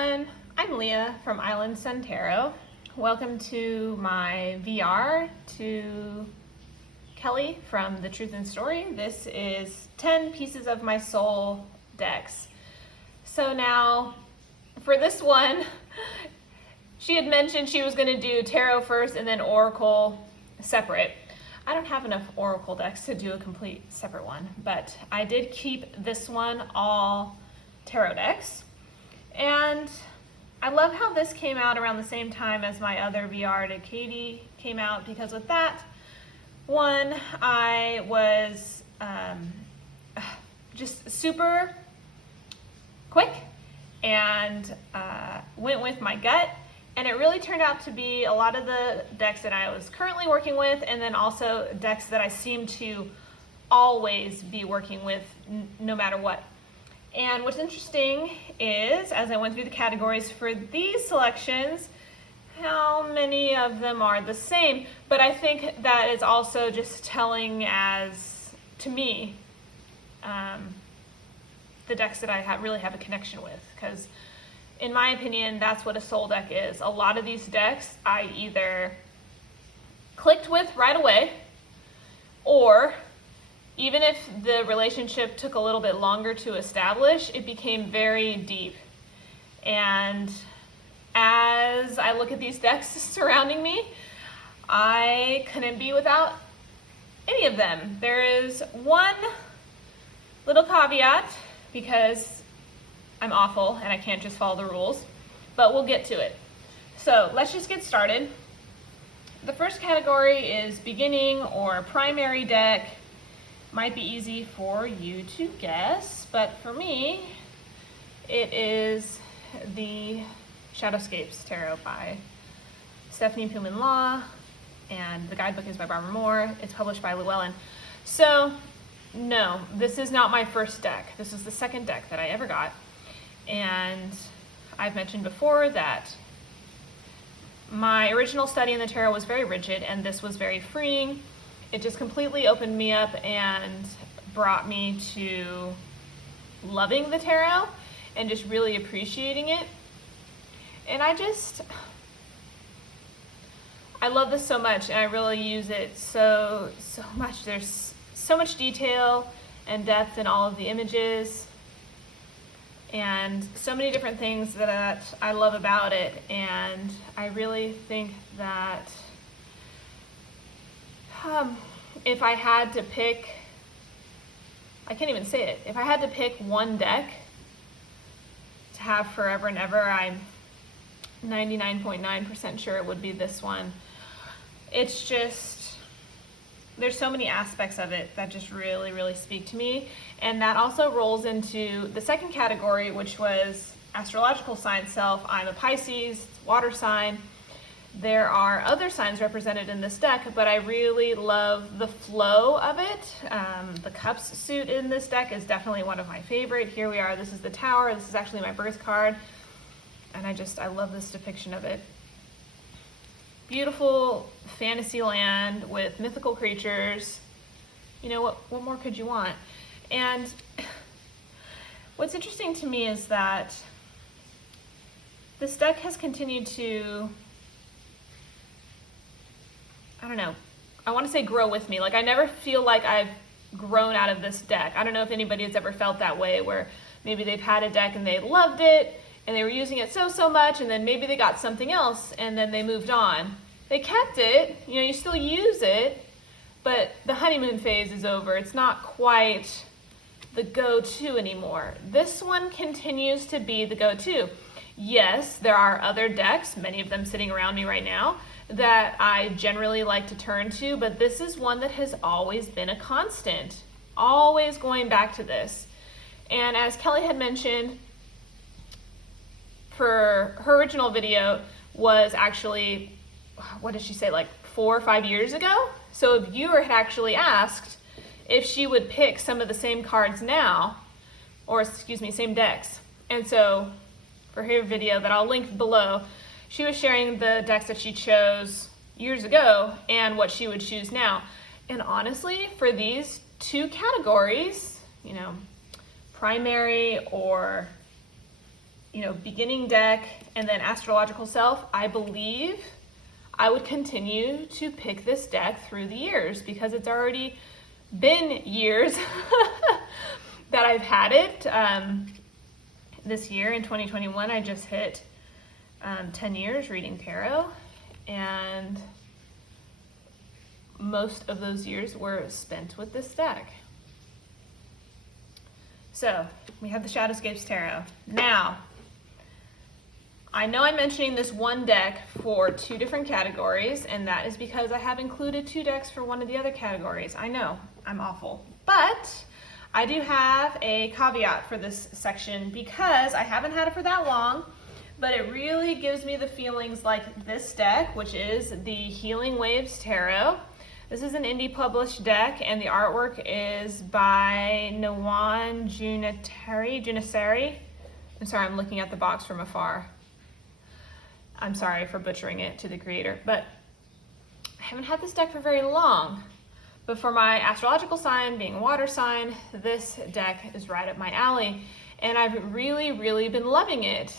everyone, I'm Leah from Island Sun Tarot. Welcome to my VR to Kelly from The Truth and Story. This is 10 Pieces of My Soul decks. So now, for this one, she had mentioned she was going to do tarot first and then oracle separate. I don't have enough oracle decks to do a complete separate one, but I did keep this one all tarot decks. And I love how this came out around the same time as my other VR to Katie came out, because with that one, I was just super quick and went with my gut. And it really turned out to be a lot of the decks that I was currently working with, and then also decks that I seem to always be working with no matter what. And what's interesting is, as I went through the categories for these selections, how many of them are the same. But I think that is also just telling as, to me, the decks that I really have a connection with. Because in my opinion, that's what a soul deck is. A lot of these decks I either clicked with right away, or even if the relationship took a little bit longer to establish, it became very deep. And as I look at these decks surrounding me, I couldn't be without any of them. There is one little caveat, because I'm awful and I can't just follow the rules, but we'll get to it. So let's just get started. The first category is beginning or primary deck. Might be easy for you to guess, but for me, it is the Shadowscapes Tarot by Stephanie Puman Law, and the guidebook is by Barbara Moore. It's published by Llewellyn. So, no, this is not my first deck. This is the second deck that I ever got, and I've mentioned before that my original study in the tarot was very rigid, and this was very freeing. It just completely opened me up and brought me to loving the tarot and just really appreciating it. And I love this so much, and I really use it so much. There's so much detail and depth in all of the images, and so many different things that I love about it. And I really think that if I had to pick, I can't even say it, if I had to pick one deck to have forever and ever, I'm 99.9% sure it would be this one. It's just, there's so many aspects of it that just really, really speak to me. And that also rolls into the second category, which was astrological sign self. I'm a Pisces, water sign. There are other signs represented in this deck, but I really love the flow of it. The Cups suit in this deck is definitely one of my favorite. Here we are, this is the Tower. This is actually my birth card, and I love this depiction of it. Beautiful fantasy land with mythical creatures. You know, what more could you want? And what's interesting to me is that this deck has continued to, I don't know, I want to say grow with me. Like, I never feel like I've grown out of this deck. I don't know if anybody has ever felt that way, where maybe they've had a deck and they loved it and they were using it so much, and then maybe they got something else and then they moved on. They kept it, you know, you still use it, but the honeymoon phase is over. It's not quite the go-to anymore. This one continues to be the go-to. Yes, there are other decks, many of them sitting around me right now, that I generally like to turn to, but this is one that has always been a constant, always going back to this. And as Kelly had mentioned, for her original video was actually, what did she say, like 4 or 5 years ago? So a viewer had actually asked if she would pick some of the same cards now, or excuse me, same decks. And so for her video that I'll link below, she was sharing the decks that she chose years ago and what she would choose now. And honestly, for these two categories, you know, primary or beginning deck and then astrological self, I believe I would continue to pick this deck through the years because it's already been years that I've had it. This year in 2021, I just hit 10 years reading tarot, and most of those years were spent with this deck. So we have the Shadowscapes Tarot. Now, I know I'm mentioning this one deck for 2 different categories, and that is because I have included 2 decks for one of the other categories. I know, I'm awful. But I do have a caveat for this section because I haven't had it for that long, but it really gives me the feelings like this deck, which is the Healing Waves Tarot. This is an indie published deck, and the artwork is by Nawan Junasari. I'm sorry, I'm looking at the box from afar. I'm sorry for butchering it to the creator, but I haven't had this deck for very long. But for my astrological sign, being a water sign, this deck is right up my alley, and I've really, really been loving it.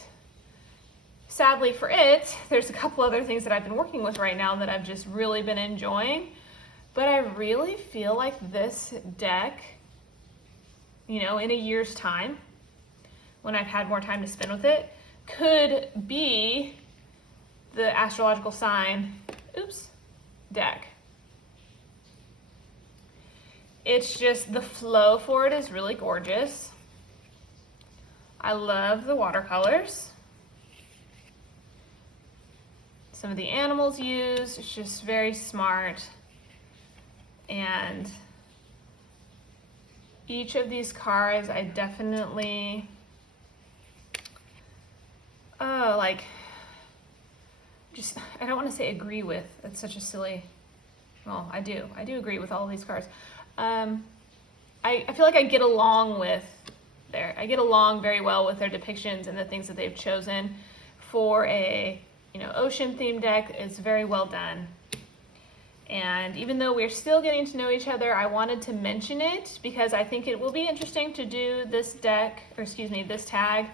Sadly for it, there's a couple other things that I've been working with right now that I've just really been enjoying. But I really feel like this deck, in a year's time, when I've had more time to spend with it, could be the astrological sign, deck. It's just, the flow for it is really gorgeous. I love the watercolors. Some of the animals used, it's just very smart. And each of these cards, I definitely, I don't want to say agree with. That's such a silly, well, I do agree with all of these cards. I feel like I get along very well with their depictions and the things that they've chosen for a, ocean themed deck. It's very well done. And even though we're still getting to know each other, I wanted to mention it because I think it will be interesting to do this this tag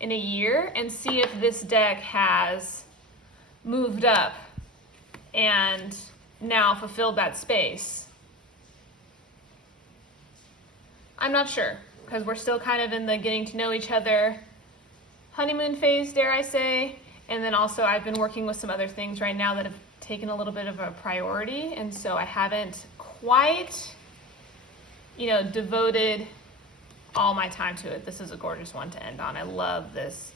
in a year and see if this deck has moved up and now fulfilled that space. I'm not sure because we're still kind of in the getting to know each other honeymoon phase, dare I say. And then also I've been working with some other things right now that have taken a little bit of a priority, and so I haven't quite, devoted all my time to it. This is a gorgeous one to end on. I love this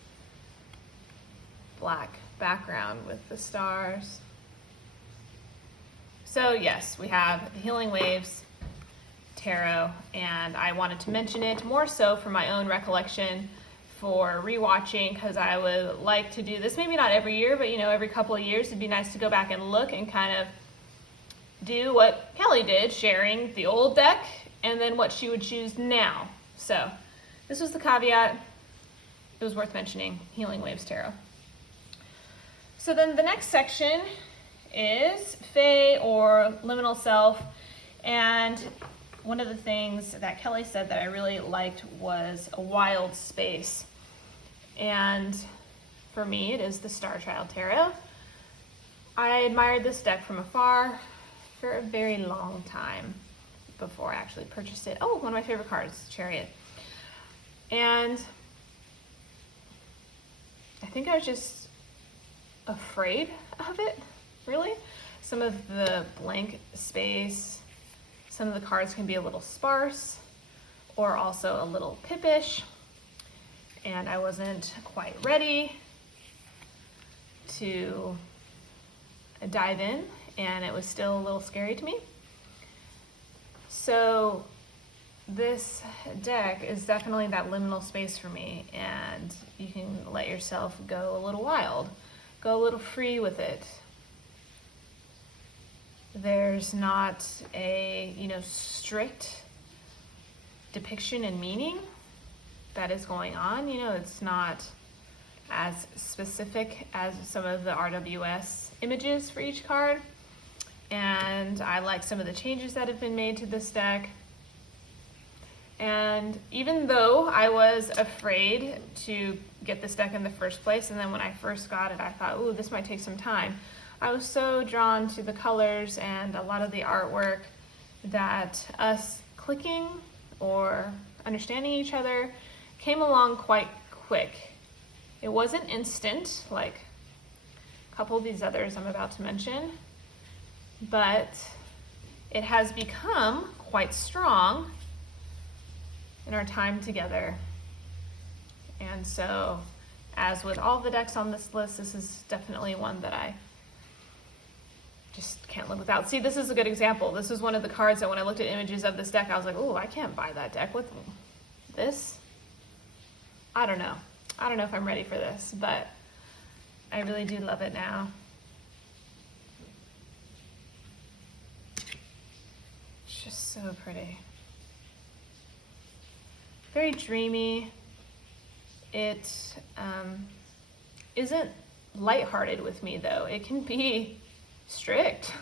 black background with the stars. So yes, we have Healing Waves Tarot, and I wanted to mention it more so for my own recollection for rewatching, because I would like to do this, maybe not every year, but every couple of years. It'd be nice to go back and look and kind of do what Kelly did, sharing the old deck and then what she would choose now. So this was the caveat. It was worth mentioning, Healing Waves Tarot. So then the next section is Fae or Liminal Self, and one of the things that Kelly said that I really liked was a wild space. And for me, it is the Star Child Tarot. I admired this deck from afar for a very long time before I actually purchased it. Oh, one of my favorite cards, Chariot. And I think I was just afraid of it, really. Some of the blank space, some of the cards can be a little sparse or also a little pippish, and I wasn't quite ready to dive in, and it was still a little scary to me. So this deck is definitely that liminal space for me, and you can let yourself go a little wild, go a little free with it. There's not a, strict depiction and meaning that is going on. It's not as specific as some of the RWS images for each card. And I like some of the changes that have been made to this deck. And even though I was afraid to get this deck in the first place, and then when I first got it, I thought, ooh, this might take some time, I was so drawn to the colors and a lot of the artwork that us clicking or understanding each other came along quite quick. It wasn't instant like a couple of these others I'm about to mention, but it has become quite strong in our time together. And so, as with all the decks on this list, this is definitely one that I just can't live without. See, this is a good example. This is one of the cards that when I looked at images of this deck, I was like, oh, I can't buy that deck with this. I don't know. I don't know if I'm ready for this, but I really do love it now. It's just so pretty. Very dreamy. It isn't lighthearted with me, though. It can be strict.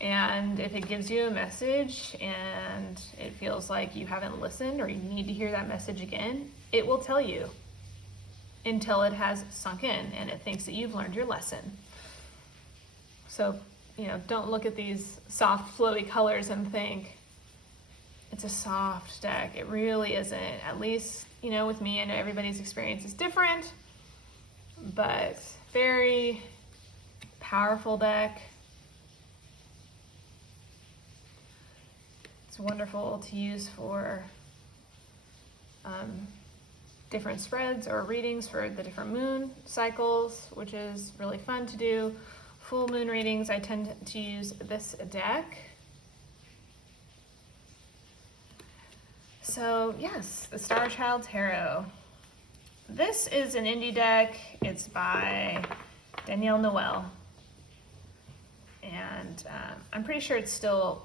And if it gives you a message and it feels like you haven't listened or you need to hear that message again, it will tell you until it has sunk in and it thinks that you've learned your lesson. So, don't look at these soft, flowy colors and think, it's a soft deck. It really isn't. At least, with me, I know everybody's experience is different, but very powerful deck. It's wonderful to use for different spreads or readings for the different moon cycles, which is really fun to do. Full moon readings, I tend to use this deck. So yes, the Star Child Tarot. This is an indie deck. It's by Danielle Noel. And I'm pretty sure it's still,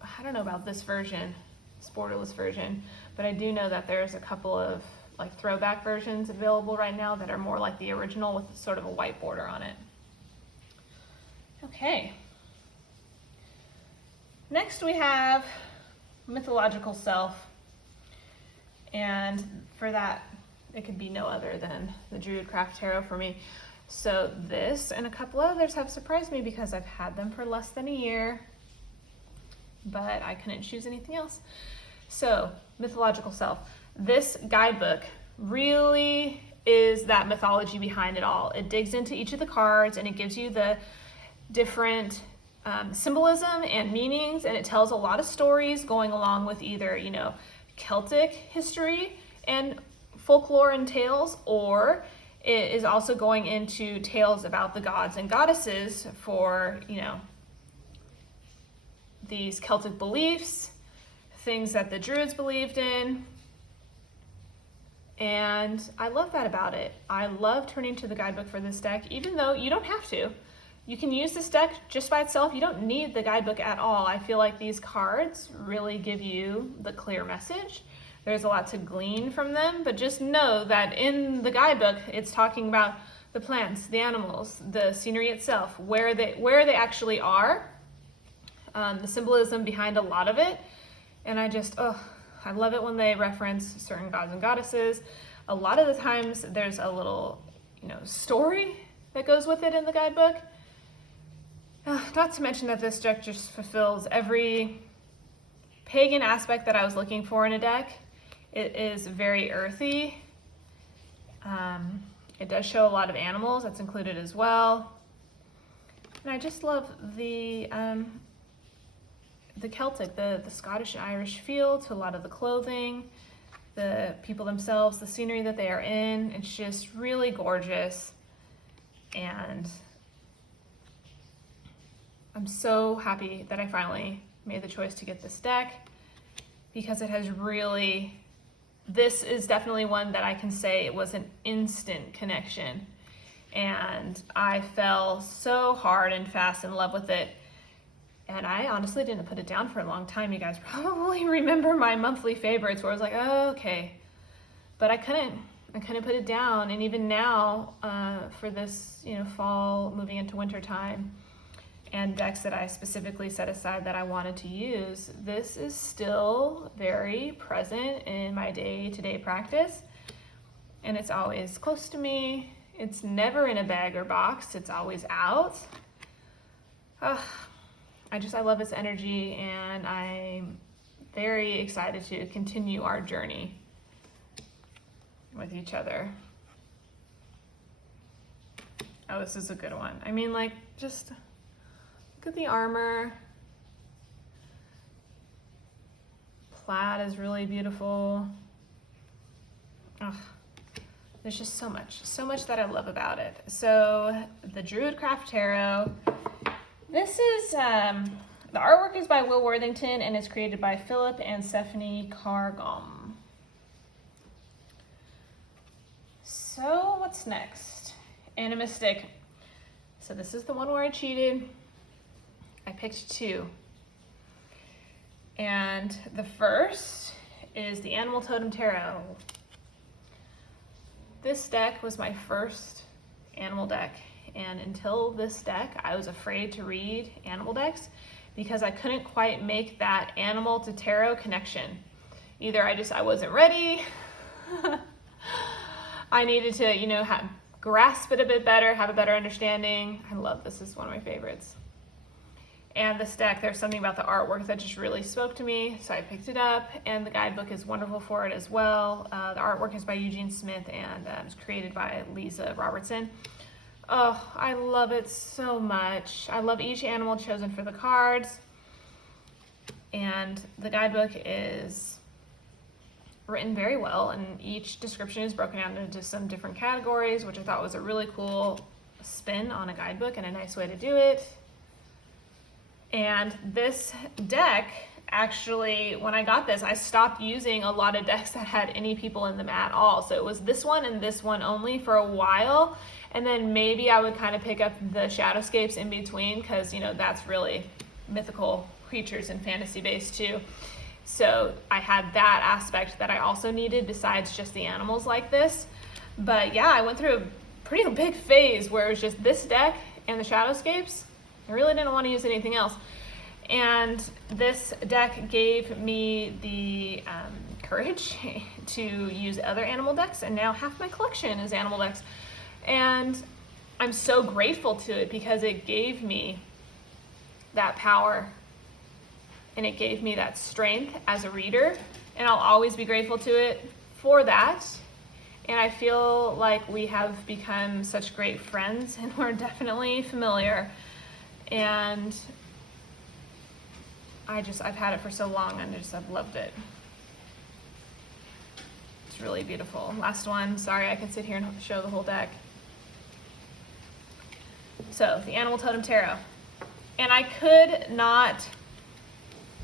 I don't know about this version, this borderless version, but I do know that there's a couple of like throwback versions available right now that are more like the original with sort of a white border on it. Okay. Next we have Mythological Self. And for that, it could be no other than the Druidcraft Tarot for me. So this and a couple others have surprised me because I've had them for less than a year, but I couldn't choose anything else. So, Mythological Self. This guidebook really is that mythology behind it all. It digs into each of the cards and it gives you the different symbolism and meanings, and it tells a lot of stories going along with either, Celtic history and folklore and tales, or it is also going into tales about the gods and goddesses for, these Celtic beliefs, things that the Druids believed in. And I love that about it. I love turning to the guidebook for this deck, even though you don't have to. You can use this deck just by itself. You don't need the guidebook at all. I feel like these cards really give you the clear message. There's a lot to glean from them, but just know that in the guidebook, it's talking about the plants, the animals, the scenery itself, where they actually are, the symbolism behind a lot of it. And I love it when they reference certain gods and goddesses. A lot of the times there's a little, story that goes with it in the guidebook. Not to mention that this deck just fulfills every pagan aspect that I was looking for in a deck. It is very earthy. It does show a lot of animals. That's included as well. And I just love the Celtic, the Scottish and Irish feel to a lot of the clothing, the people themselves, the scenery that they are in. It's just really gorgeous. And I'm so happy that I finally made the choice to get this deck, because it has really, this is definitely one that I can say it was an instant connection. And I fell so hard and fast in love with it. And I honestly didn't put it down for a long time. You guys probably remember my monthly favorites where I was like, oh, okay. But I couldn't put it down. And even now, for this, fall moving into winter time, and decks that I specifically set aside that I wanted to use, this is still very present in my day-to-day practice, and it's always close to me. It's never in a bag or box, it's always out. I love its energy, and I'm very excited to continue our journey with each other. Oh, this is a good one. I mean, like, just look at the armor. Plaid is really beautiful. Oh, there's just so much that I love about it. So the Druidcraft Tarot. This is, the artwork is by Will Worthington, and it's created by Philip and Stephanie Cargom. So what's next? Animistic. So this is the one where I cheated. I picked two. And the first is the Animal Totem Tarot. This deck was my first animal deck. And until this deck, I was afraid to read animal decks because I couldn't quite make that animal to tarot connection. Either I wasn't ready, I needed to, grasp it a bit better, have a better understanding. I love this. This is one of my favorites. And this deck, there's something about the artwork that just really spoke to me, so I picked it up, and the guidebook is wonderful for it as well. The artwork is by Eugene Smith, and it's created by Lisa Robertson. Oh, I love it so much. I love each animal chosen for the cards. And the guidebook is written very well, and each description is broken down into some different categories, which I thought was a really cool spin on a guidebook and a nice way to do it. And this deck, actually, when I got this, I stopped using a lot of decks that had any people in them at all. So it was this one and this one only for a while. And then maybe I would kind of pick up the Shadowscapes in between because, that's really mythical creatures and fantasy based too. So I had that aspect that I also needed besides just the animals like this. But yeah, I went through a pretty big phase where it was just this deck and the Shadowscapes. I really didn't want to use anything else. And this deck gave me the courage to use other animal decks, and now half my collection is animal decks. And I'm so grateful to it because it gave me that power and it gave me that strength as a reader, and I'll always be grateful to it for that. And I feel like we have become such great friends, and we're definitely familiar. And I've had it for so long, and I've loved it. It's really beautiful. Last one. Sorry, I could sit here and show the whole deck. So, the Animal Totem Tarot. And I could not,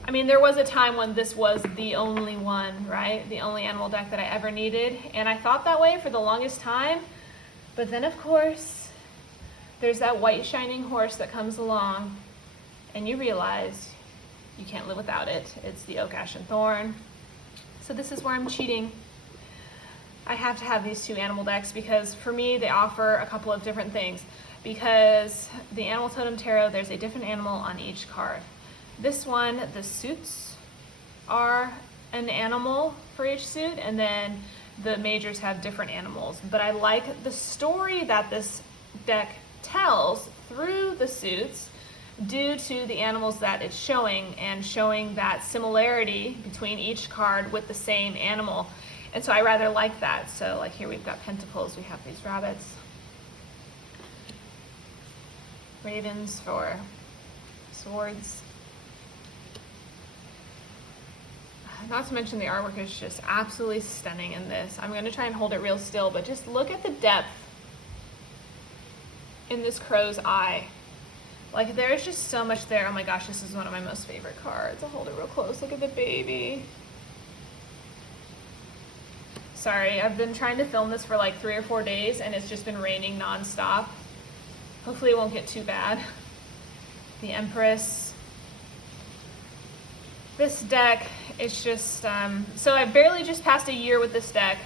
there was a time when this was the only one, right? The only animal deck that I ever needed. And I thought that way for the longest time. But then, of course, there's that white shining horse that comes along, and you realize you can't live without it. It's the Oak, Ash, and Thorn. So this is where I'm cheating. I have to have these two animal decks because for me they offer a couple of different things. Because the Animal Totem Tarot, there's a different animal on each card. This one, the suits are an animal for each suit, and then the majors have different animals. But I like the story that this deck tells through the suits due to the animals that it's showing, and showing that similarity between each card with the same animal. And so I rather like that. So like here we've got pentacles, we have these rabbits, ravens for swords. Not to mention the artwork is just absolutely stunning in this. I'm going to try and hold it real still, but just look at the depth in this crow's eye. Like, there's just so much there. Oh my gosh, this is one of my most favorite cards. I'll hold it real close. Look at the baby. Sorry, I've been trying to film this for like 3 or 4 days, and it's just been raining nonstop. Hopefully it won't get too bad. The Empress. This deck, it's just, so I barely just passed a year with this deck.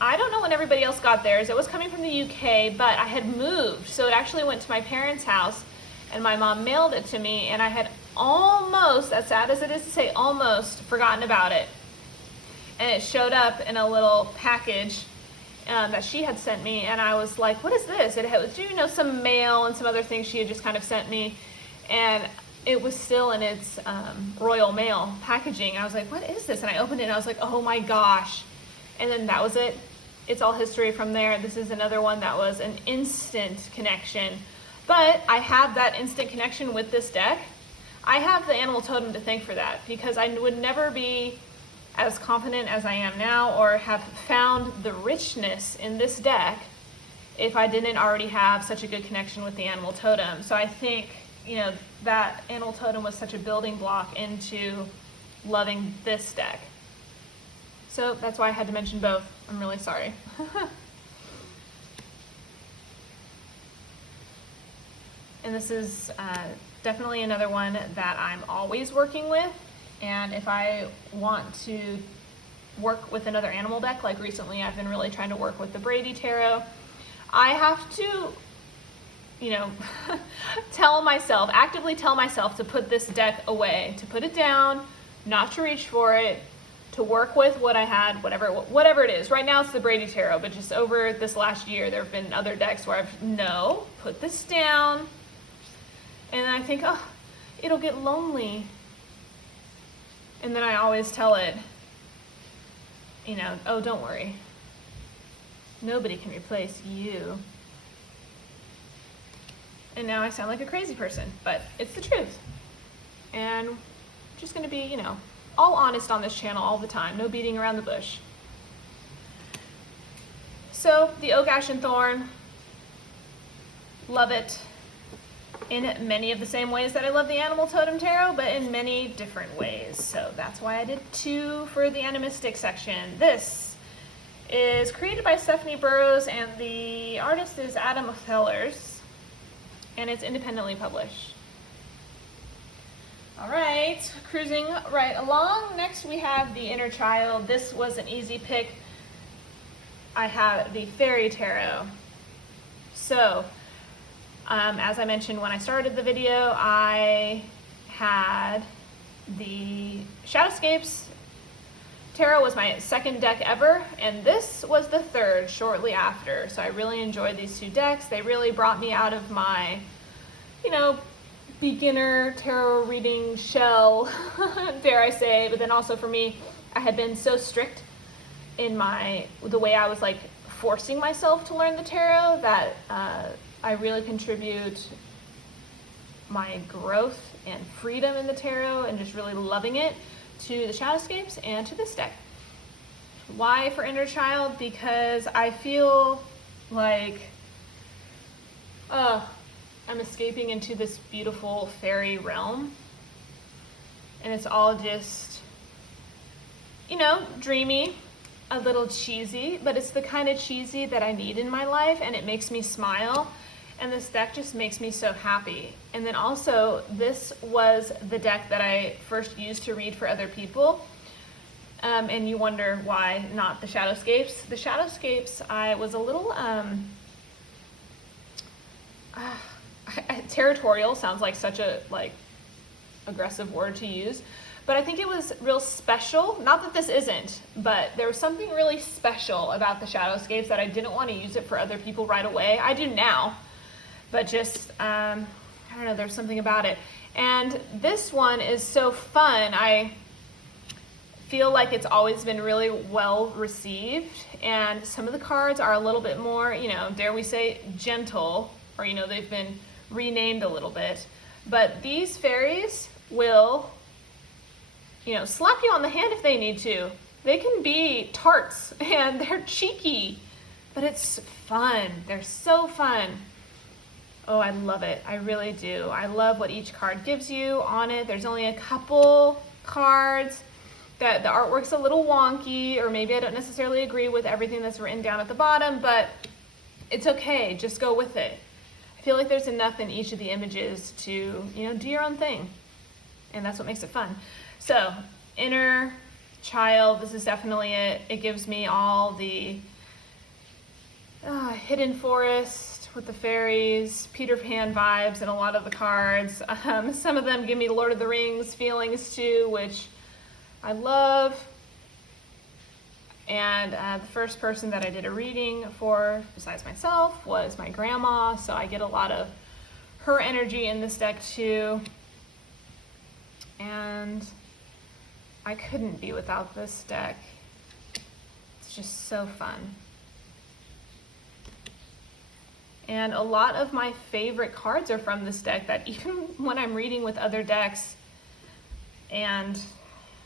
I don't know when everybody else got theirs. It was coming from the UK, but I had moved, so it actually went to my parents' house, and my mom mailed it to me, and I had almost, as sad as it is to say, almost forgotten about it. And it showed up in a little package that she had sent me, and I was like, what is this? It was, some mail and some other things she had just kind of sent me, and it was still in its Royal Mail packaging. I was like, what is this? And I opened it, and I was like, oh my gosh. And then that was it. It's all history from there. This is another one that was an instant connection. But I have that instant connection with this deck. I have the animal totem to thank for that, because I would never be as confident as I am now or have found the richness in this deck if I didn't already have such a good connection with the animal totem. So I think, that animal totem was such a building block into loving this deck. So that's why I had to mention both. I'm really sorry. And this is definitely another one that I'm always working with. And if I want to work with another animal deck, like recently I've been really trying to work with the Brady Tarot, I have to, actively tell myself to put this deck away, to put it down, not to reach for it, to work with what I had, whatever it is. Right now it's the Brady Tarot, but just over this last year there have been other decks where I've, put this down, and I think, oh, it'll get lonely. And then I always tell it, oh, don't worry. Nobody can replace you. And now I sound like a crazy person, but it's the truth. And I'm just going to be, all honest on this channel all the time. No beating around the bush. So, the Oak, Ash, and Thorn. Love it in many of the same ways that I love the Animal Totem Tarot, but in many different ways. So that's why I did 2 for the Animistic section. This is created by Stephanie Burrows, and the artist is Adam Fellers, and it's independently published. All right, cruising right along. Next we have the Inner Child. This was an easy pick. I have the Fairy Tarot. So, as I mentioned when I started the video, I had the Shadowscapes Tarot was my second deck ever, and this was the third shortly after. So I really enjoyed these 2 decks. They really brought me out of my, beginner tarot reading shell, dare I say. But then also for me, I had been so strict in the way I was forcing myself to learn the tarot that I really contribute my growth and freedom in the tarot and just really loving it to the Shadowscapes and to this deck. Why for Inner Child? Because I feel like I'm escaping into this beautiful fairy realm, and it's all just, dreamy, a little cheesy, but it's the kind of cheesy that I need in my life, and it makes me smile. And this deck just makes me so happy. And then also, this was the deck that I first used to read for other people. And you wonder why not the Shadowscapes. The Shadowscapes, I was a little, territorial sounds like such a, aggressive word to use. But I think it was real special. Not that this isn't, but there was something really special about the Shadowscapes that I didn't want to use it for other people right away. I do now. But just, I don't know, there's something about it. And this one is so fun. I feel like it's always been really well received. And some of the cards are a little bit more, dare we say, gentle. Or, they've been renamed a little bit. But these fairies will, slap you on the hand if they need to. They can be tarts and they're cheeky. But it's fun. They're so fun. Oh, I love it. I really do. I love what each card gives you on it. There's only a couple cards that the artwork's a little wonky, or maybe I don't necessarily agree with everything that's written down at the bottom, but it's okay. Just go with it. I feel like there's enough in each of the images to, do your own thing. And that's what makes it fun. So, Inner Child, this is definitely it. It gives me all the hidden forest, with the fairies, Peter Pan vibes in a lot of the cards. Some of them give me Lord of the Rings feelings too, which I love. And the first person that I did a reading for, besides myself, was my grandma, so I get a lot of her energy in this deck too. And I couldn't be without this deck. It's just so fun. And a lot of my favorite cards are from this deck that even when I'm reading with other decks, and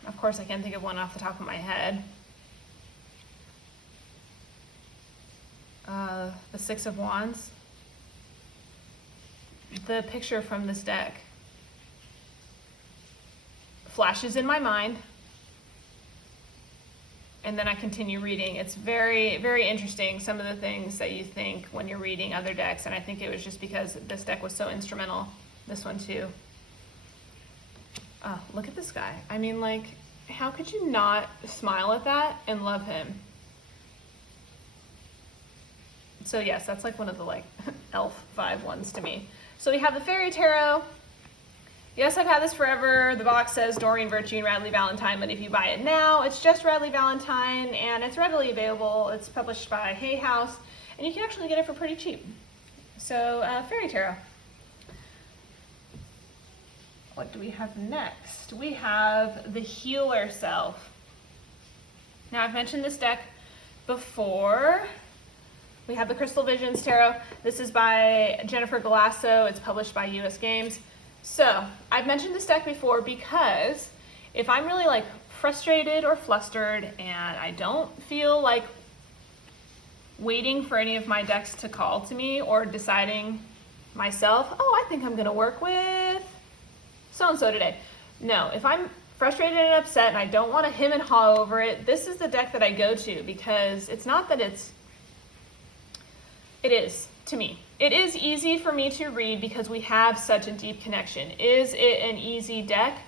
of course I can't think of one off the top of my head. The Six of Wands. The picture from this deck flashes in my mind, and then I continue reading. It's very, very interesting, some of the things that you think when you're reading other decks, and I think it was just because this deck was so instrumental. This one too. Oh, look at this guy. I mean, like, how could you not smile at that and love him? So yes, that's like one of the like elf vibe ones to me. So we have the Fairy Tarot. Yes, I've had this forever. The box says Doreen Virtue and Radley Valentine, but if you buy it now, it's just Radley Valentine, and it's readily available. It's published by Hay House, and you can actually get it for pretty cheap. So, Fairy Tarot. What do we have next? We have the Healer Self. Now, I've mentioned this deck before. We have the Crystal Visions Tarot. This is by Jennifer Galasso. It's published by US Games. So, I've mentioned this deck before because if I'm really like frustrated or flustered and I don't feel like waiting for any of my decks to call to me or deciding myself, oh, I think I'm gonna work with so-and-so today. No, if I'm frustrated and upset and I don't want to hem and haw over it, this is the deck that I go to, because it's not that it is to me. It is easy for me to read because we have such a deep connection. Is it an easy deck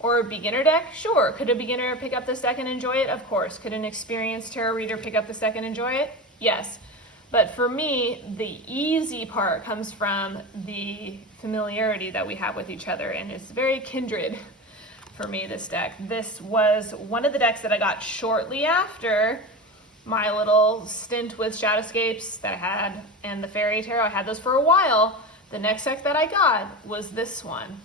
or a beginner deck? Sure. Could a beginner pick up this deck and enjoy it? Of course. Could an experienced tarot reader pick up this deck and enjoy it? Yes. But for me, the easy part comes from the familiarity that we have with each other, and it's very kindred for me, this deck. This was one of the decks that I got shortly after my little stint with Shadowscapes that I had and the Fairy Tarot. I had those for a while. The next deck that I got was this one.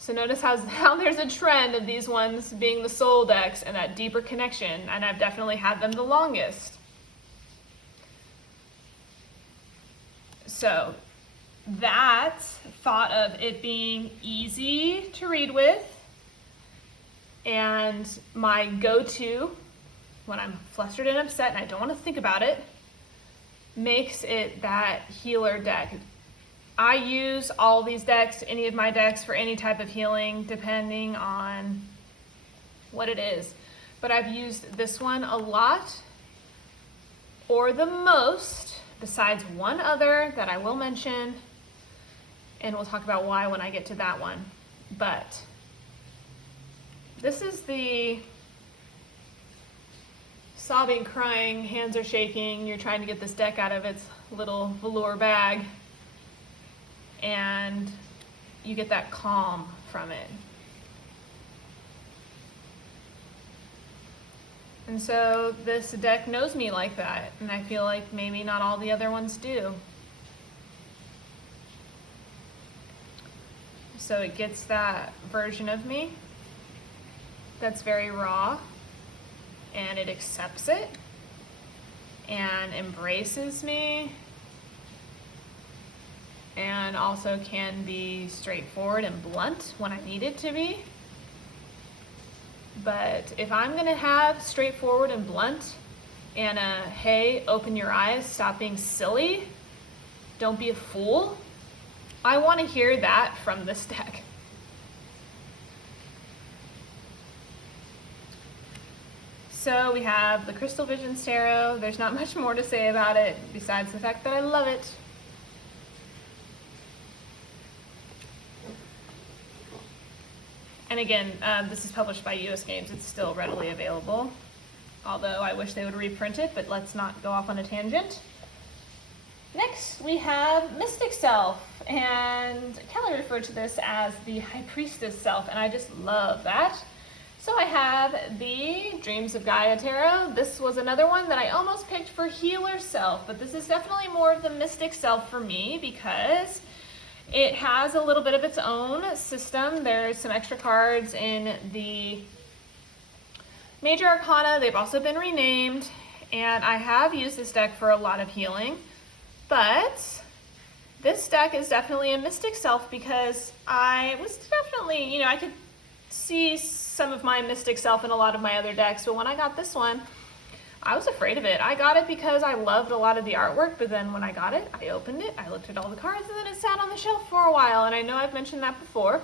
So notice how there's a trend of these ones being the soul decks and that deeper connection, and I've definitely had them the longest. So that thought of it being easy to read with and my go-to when I'm flustered and upset and I don't want to think about it makes it that healer deck. I use all these decks, any of my decks, for any type of healing depending on what it is. But I've used this one a lot, or the most, besides one other that I will mention, and we'll talk about why when I get to that one. But this is the sobbing, crying, hands are shaking, you're trying to get this deck out of its little velour bag, and you get that calm from it. And so this deck knows me like that, and I feel like maybe not all the other ones do. So it gets that version of me that's very raw, and it accepts it and embraces me, and also can be straightforward and blunt when I need it to be. But if I'm gonna have straightforward and blunt and hey, open your eyes, stop being silly, don't be a fool, I want to hear that from this deck. So we have the Crystal Visions Tarot. There's not much more to say about it besides the fact that I love it. And again, this is published by US Games. It's still readily available, although I wish they would reprint it, but let's not go off on a tangent. Next. next we have Mystic Self, and Kelly referred to this as the High Priestess Self, and I just love that. So I have the Dreams of Gaia Tarot. This was another one that I almost picked for Healer Self, but this is definitely more of the Mystic Self for me because it has a little bit of its own system. There's some extra cards in the Major Arcana. They've also been renamed, and I have used this deck for a lot of healing, but this deck is definitely a Mystic Self because I was definitely, I could see some of my Mystic Self in a lot of my other decks, but when I got this one, I was afraid of it. I got it because I loved a lot of the artwork, but then when I got it, I opened it, I looked at all the cards, and then it sat on the shelf for a while, and I know I've mentioned that before,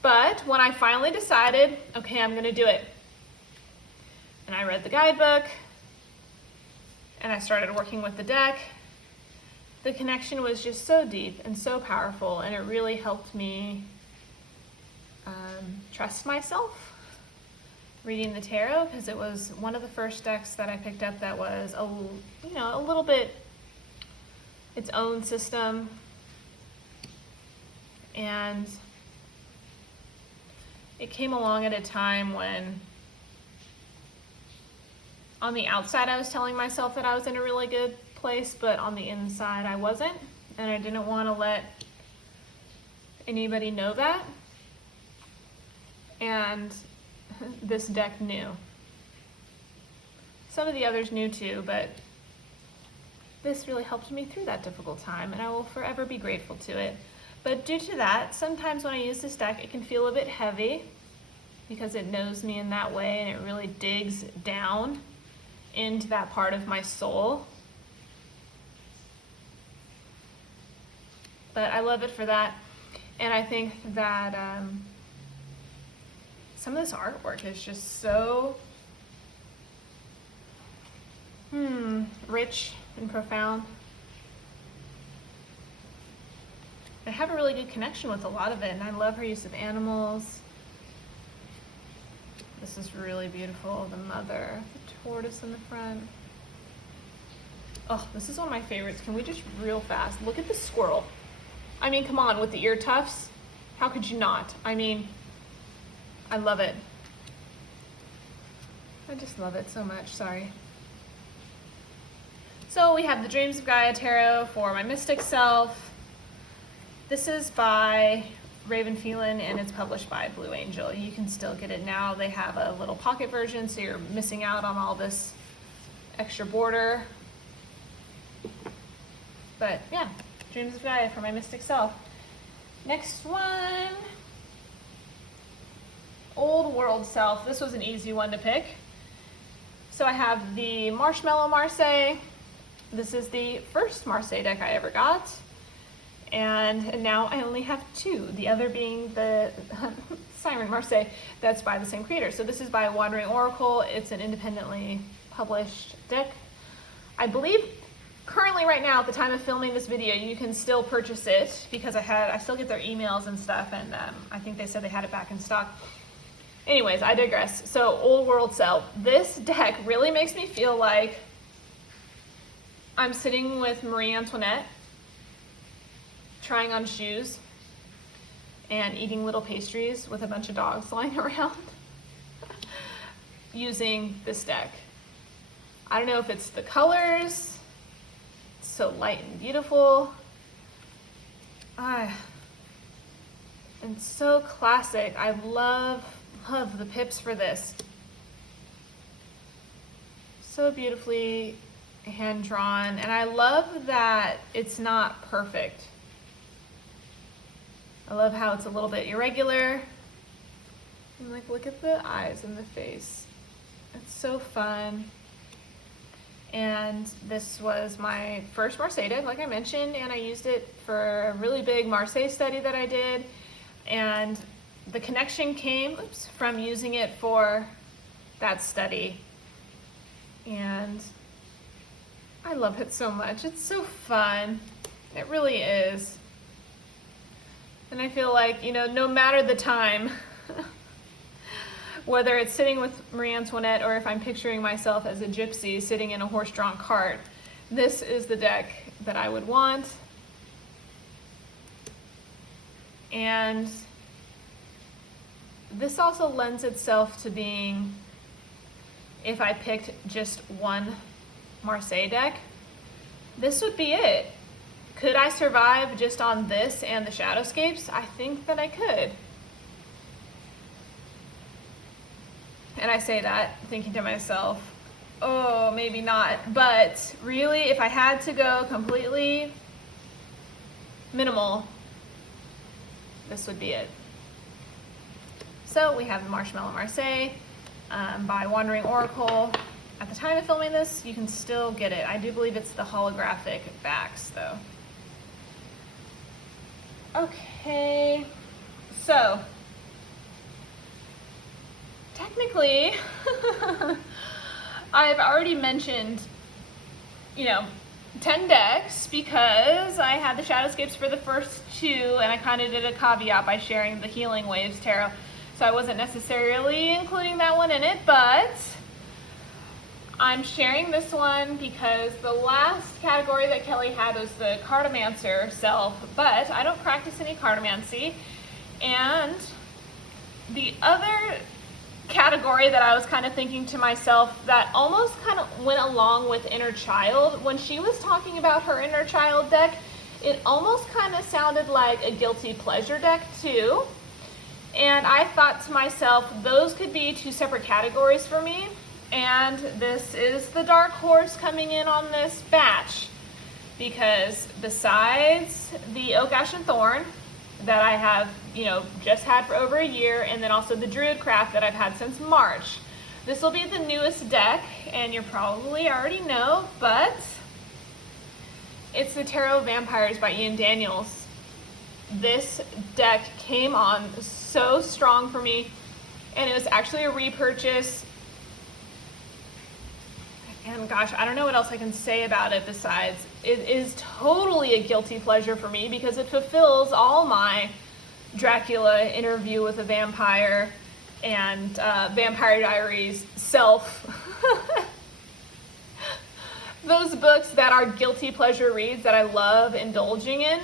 but when I finally decided, okay, I'm gonna do it, and I read the guidebook, and I started working with the deck, the connection was just so deep and so powerful, and it really helped me trust myself reading the tarot, because it was one of the first decks that I picked up that was a little bit its own system, and it came along at a time when on the outside I was telling myself that I was in a really good place, but on the inside I wasn't, and I didn't want to let anybody know that, and this deck knew. Some of the others knew too, but this really helped me through that difficult time, and I will forever be grateful to it. But due to that, sometimes when I use this deck, it can feel a bit heavy because it knows me in that way, and it really digs down into that part of my soul. But I love it for that, and I think that some of this artwork is just so rich and profound. I have a really good connection with a lot of it, and I love her use of animals. This is really beautiful. The mother, the tortoise in the front. Oh, this is one of my favorites. Can we just real fast look at the squirrel? I mean, come on, with the ear tufts. How could you not? I mean, I love it. I just love it so much, sorry. So we have the Dreams of Gaia Tarot for my Mystic Self. This is by Raven Phelan, and it's published by Blue Angel. You can still get it now. They have a little pocket version, so you're missing out on all this extra border. But yeah, Dreams of Gaia for my Mystic Self. Next one, Old World Self. This was an easy one to pick. So I have the Marshmallow Marseille. This is the first Marseille deck I ever got. And now I only have two, the other being the Siren Marseille that's by the same creator. So this is by Wandering Oracle. It's an independently published deck. I believe currently right now at the time of filming this video you can still purchase it because I still get their emails and stuff, and I think they said they had it back in stock. Anyways, I digress. So Old World Self. This deck really makes me feel like I'm sitting with Marie Antoinette trying on shoes and eating little pastries with a bunch of dogs lying around using this deck. I don't know if it's the colors, it's so light and beautiful. And so classic. I love the pips for this. So beautifully hand drawn, and I love that it's not perfect. I love how it's a little bit irregular. And like, look at the eyes and the face. It's so fun. And this was my first Marseille deck, like I mentioned, and I used it for a really big Marseille study that I did. And the connection came from using it for that study. And I love it so much. It's so fun. It really is. And I feel like, no matter the time, whether it's sitting with Marie Antoinette or if I'm picturing myself as a gypsy sitting in a horse-drawn cart, this is the deck that I would want. And this also lends itself to being, if I picked just one Marseille deck, this would be it. Could I survive just on this and the Shadowscapes? I think that I could. And I say that thinking to myself, oh, maybe not. But really, if I had to go completely minimal, this would be it. So we have the Marshmallow Marseille by Wandering Oracle. At the time of filming this, you can still get it. I do believe it's the holographic backs, though. Okay, so technically, I've already mentioned, 10 decks because I had the Shadowscapes for the first two, and I kind of did a caveat by sharing the Healing Waves Tarot. So I wasn't necessarily including that one in it, but I'm sharing this one because the last category that Kelly had was the Cartomancer self, but I don't practice any cartomancy. And the other category that I was kind of thinking to myself that almost kind of went along with Inner Child, when she was talking about her Inner Child deck, it almost kind of sounded like a guilty pleasure deck too. And I thought to myself, those could be two separate categories for me. And this is the dark horse coming in on this batch, because besides the Oak, Ash, and Thorn that I have, just had for over a year, and then also the Druidcraft that I've had since March, this will be the newest deck, and you probably already know, but it's the Tarot of Vampires by Ian Daniels. This deck came on so strong for me, and it was actually a repurchase. And gosh, I don't know what else I can say about it besides it is totally a guilty pleasure for me because it fulfills all my Dracula, Interview with a Vampire, and Vampire Diaries self. Those books that are guilty pleasure reads that I love indulging in,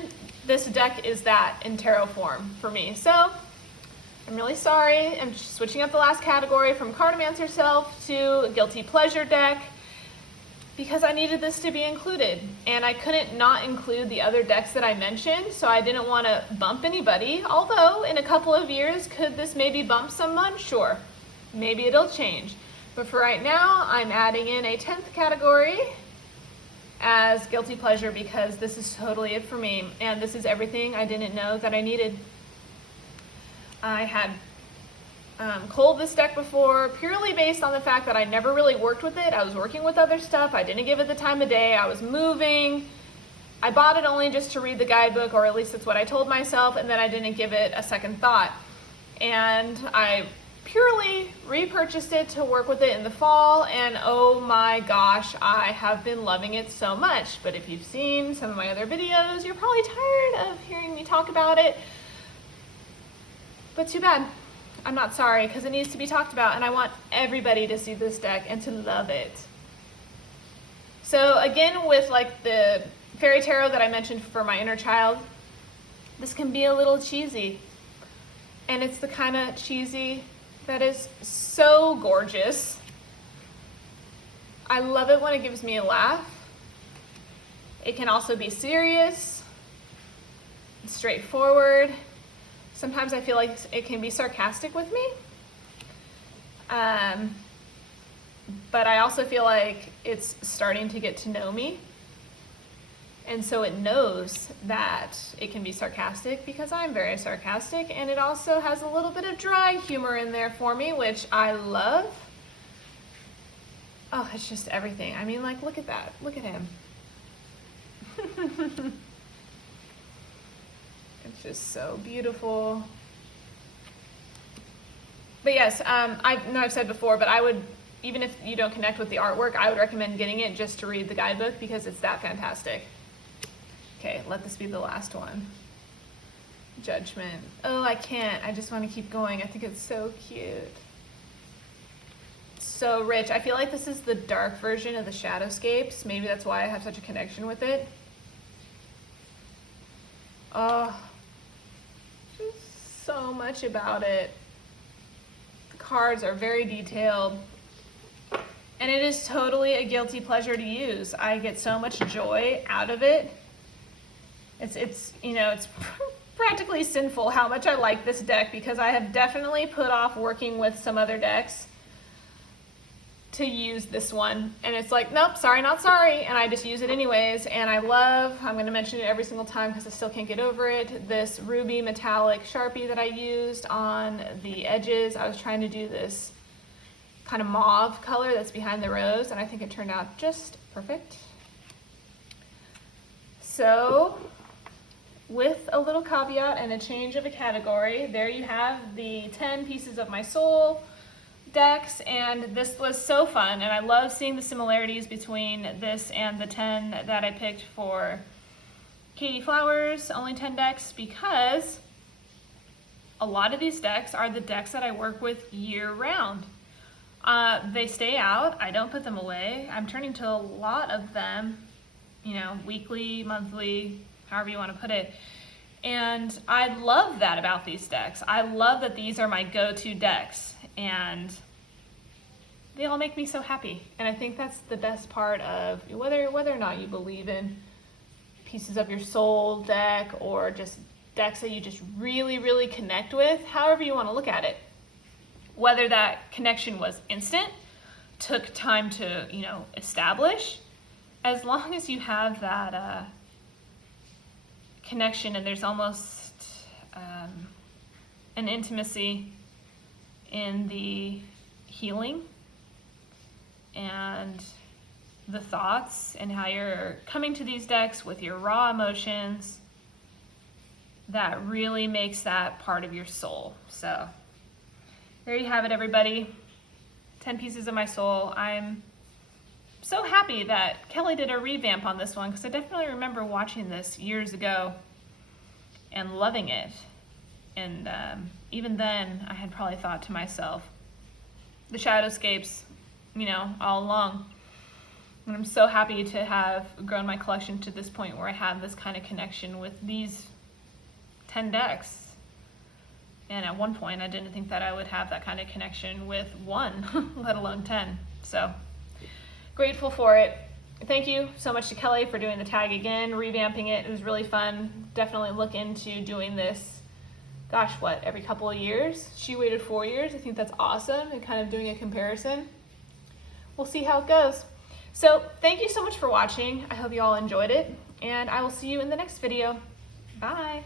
this deck is that in tarot form for me. So I'm really sorry. I'm just switching up the last category from Cartomancer self to guilty pleasure deck, because I needed this to be included, and I couldn't not include the other decks that I mentioned, so I didn't want to bump anybody. Although in a couple of years, could this maybe bump someone? Sure, maybe it'll change. But for right now, I'm adding in a 10th category as guilty pleasure because this is totally it for me, and this is everything I didn't know that I needed. I had culled this deck before purely based on the fact that I never really worked with it. I was working with other stuff. I didn't give it the time of day. I was moving. I bought it only just to read the guidebook, or at least that's what I told myself, and then I didn't give it a second thought. And I purely repurchased it to work with it in the fall, and oh my gosh, I have been loving it so much. But if you've seen some of my other videos, you're probably tired of hearing me talk about it. But too bad. I'm not sorry, because it needs to be talked about, and I want everybody to see this deck and to love it. So again, with like the Fairy Tarot that I mentioned for my Inner Child, this can be a little cheesy. And it's the kind of cheesy that is so gorgeous. I love it when it gives me a laugh. It can also be serious, straightforward. Sometimes I feel like it can be sarcastic with me. But I also feel like it's starting to get to know me. And so it knows that it can be sarcastic because I'm very sarcastic. And it also has a little bit of dry humor in there for me, which I love. Oh, it's just everything. I mean, like, look at that. Look at him. It's just so beautiful. But yes, I know I've said before, but I would, even if you don't connect with the artwork, I would recommend getting it just to read the guidebook because it's that fantastic. Okay, let this be the last one. Judgment. Oh, I can't. I just want to keep going. I think it's so cute. It's so rich. I feel like this is the dark version of the Shadowscapes. Maybe that's why I have such a connection with it. Oh, so much about it. The cards are very detailed. And it is totally a guilty pleasure to use. I get so much joy out of it. It's you know, it's practically sinful how much I like this deck, because I have definitely put off working with some other decks to use this one. And it's like, nope, sorry, not sorry. And I just use it anyways. And I'm going to mention it every single time because I still can't get over it, this ruby metallic Sharpie that I used on the edges. I was trying to do this kind of mauve color that's behind the rose, and I think it turned out just perfect. So, with a little caveat and a change of a category, there you have the 10 Pieces of My Soul decks, and this was so fun, and I love seeing the similarities between this and the 10 that I picked for Katie Flowers, only 10 decks, because a lot of these decks are the decks that I work with year-round. They stay out. I don't put them away. I'm turning to a lot of them, you know, weekly, monthly, however you want to put it. And I love that about these decks. I love that these are my go-to decks, and they all make me so happy. And I think that's the best part of whether or not you believe in Pieces of Your Soul deck or just decks that you just really, really connect with, however you want to look at it. Whether that connection was instant, took time to, you know, establish, as long as you have that connection, and there's almost an intimacy in the healing and the thoughts and how you're coming to these decks with your raw emotions, that really makes that part of your soul. So there you have it, everybody. 10 Pieces of My Soul. I'm so happy that Kelly did a revamp on this one, because I definitely remember watching this years ago and loving it. And even then, I had probably thought to myself, the Shadowscapes, you know, all along. And I'm so happy to have grown my collection to this point where I have this kind of connection with these 10 decks. And at one point, I didn't think that I would have that kind of connection with one, let alone 10. So, grateful for it. Thank you so much to Kelly for doing the tag again, revamping it. It was really fun. Definitely look into doing this, gosh, what, every couple of years? She waited 4 years. I think that's awesome, and kind of doing a comparison. We'll see how it goes. So, thank you so much for watching. I hope you all enjoyed it, and I will see you in the next video. Bye.